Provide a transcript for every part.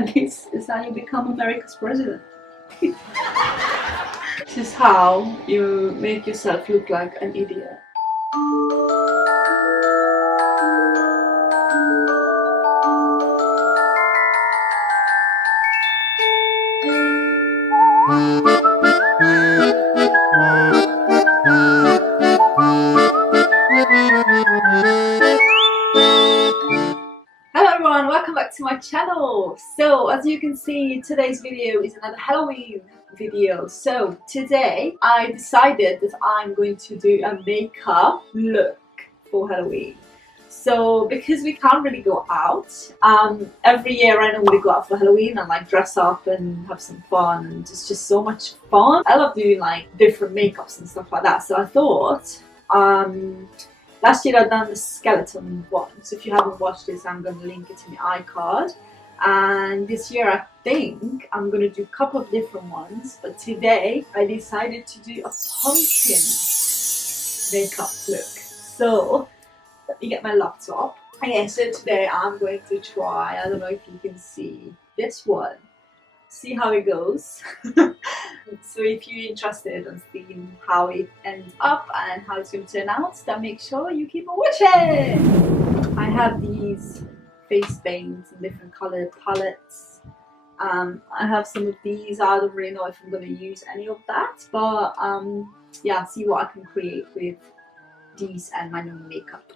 And this is how you become America's president. This is how you make yourself look like an idiot. Hello everyone, welcome back to my channel. So as you can see, today's video is another Halloween video. So today I decided that I'm going to do a makeup look for Halloween. So because we can't really go out, every year I normally go out for Halloween and like dress up and have some fun, and it's just so much fun. I love doing like different makeups and stuff like that. So I thought, last year I'd done the skeleton one, so if you haven't watched this, I'm going to link it in the iCard. And this year I think I'm going to do a couple of different ones, but today I decided to do a pumpkin makeup look. So let me get my laptop. Okay, so today I'm going to try, I don't know if you can see this one. See how it goes. So if you're interested in seeing how it ends up and how it's going to turn out, then make sure you keep on watching. I have these face paints in different color palettes. I have some of these. I don't really know if I'm going to use any of that, but yeah, see what I can create with these and my new makeup.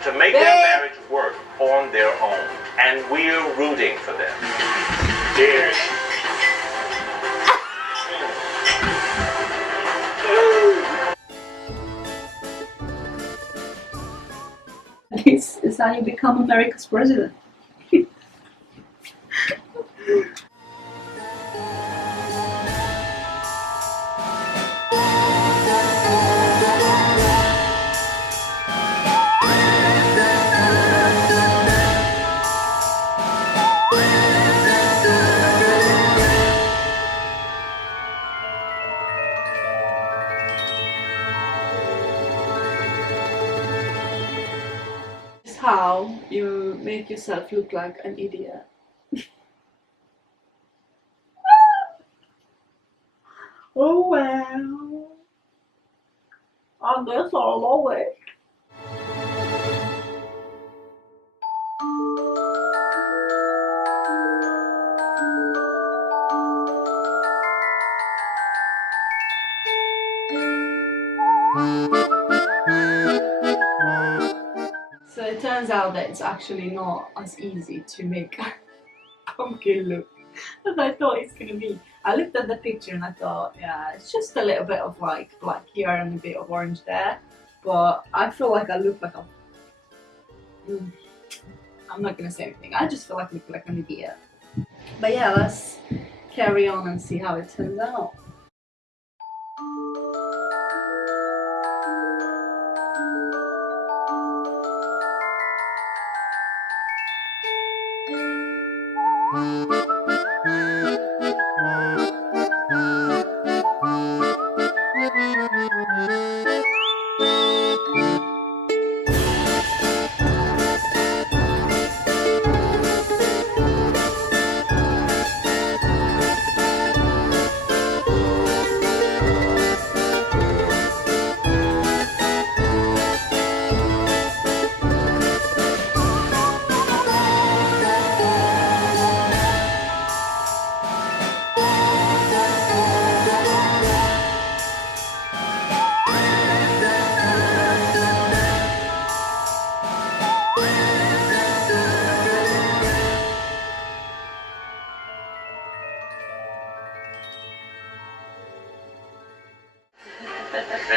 To make their marriage work on their own, and we're rooting for them. Cheers. This is how you become America's president. How you make yourself look like an idiot. Oh well, I guess I'll love it. So it turns out that it's actually not as easy to make a pumpkin look as I thought it's gonna be. I looked at the picture and I thought, yeah, it's just a little bit of like black here and a bit of orange there, but I feel like I look like a... I'm not gonna say anything. I just feel like I look like an idiot. But yeah, let's carry on and see how it turns out.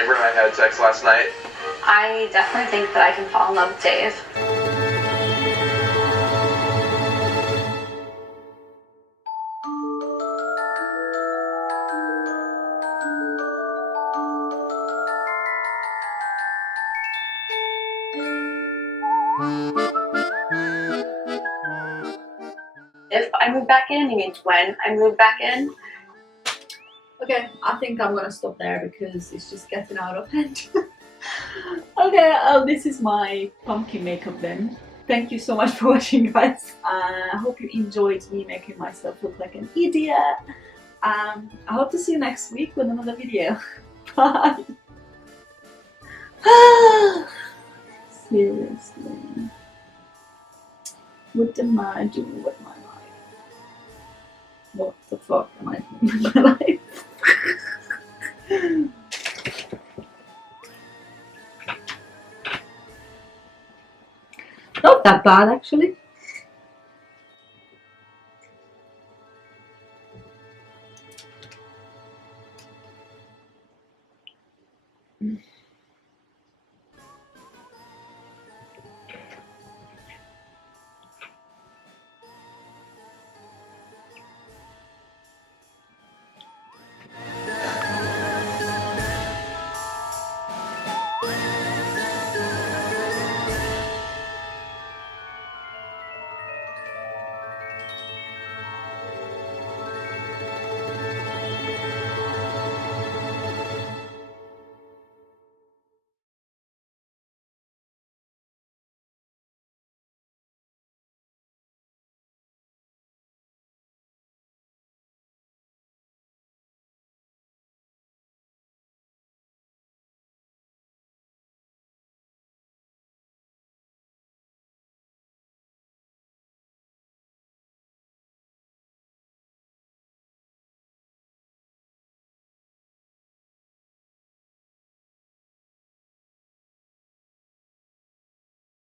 Amber and I had sex last night? I definitely think that I can fall in love with Dave. If I move back in, you mean when I move back in? Okay, I think I'm gonna stop there because it's just getting out of hand. Okay, this is my pumpkin makeup then. Thank you so much for watching, guys. I hope you enjoyed me making myself look like an idiot. I hope to see you next week with another video. Bye! Seriously. What am I doing with my life? What the fuck am I doing with my life? Not that bad, actually.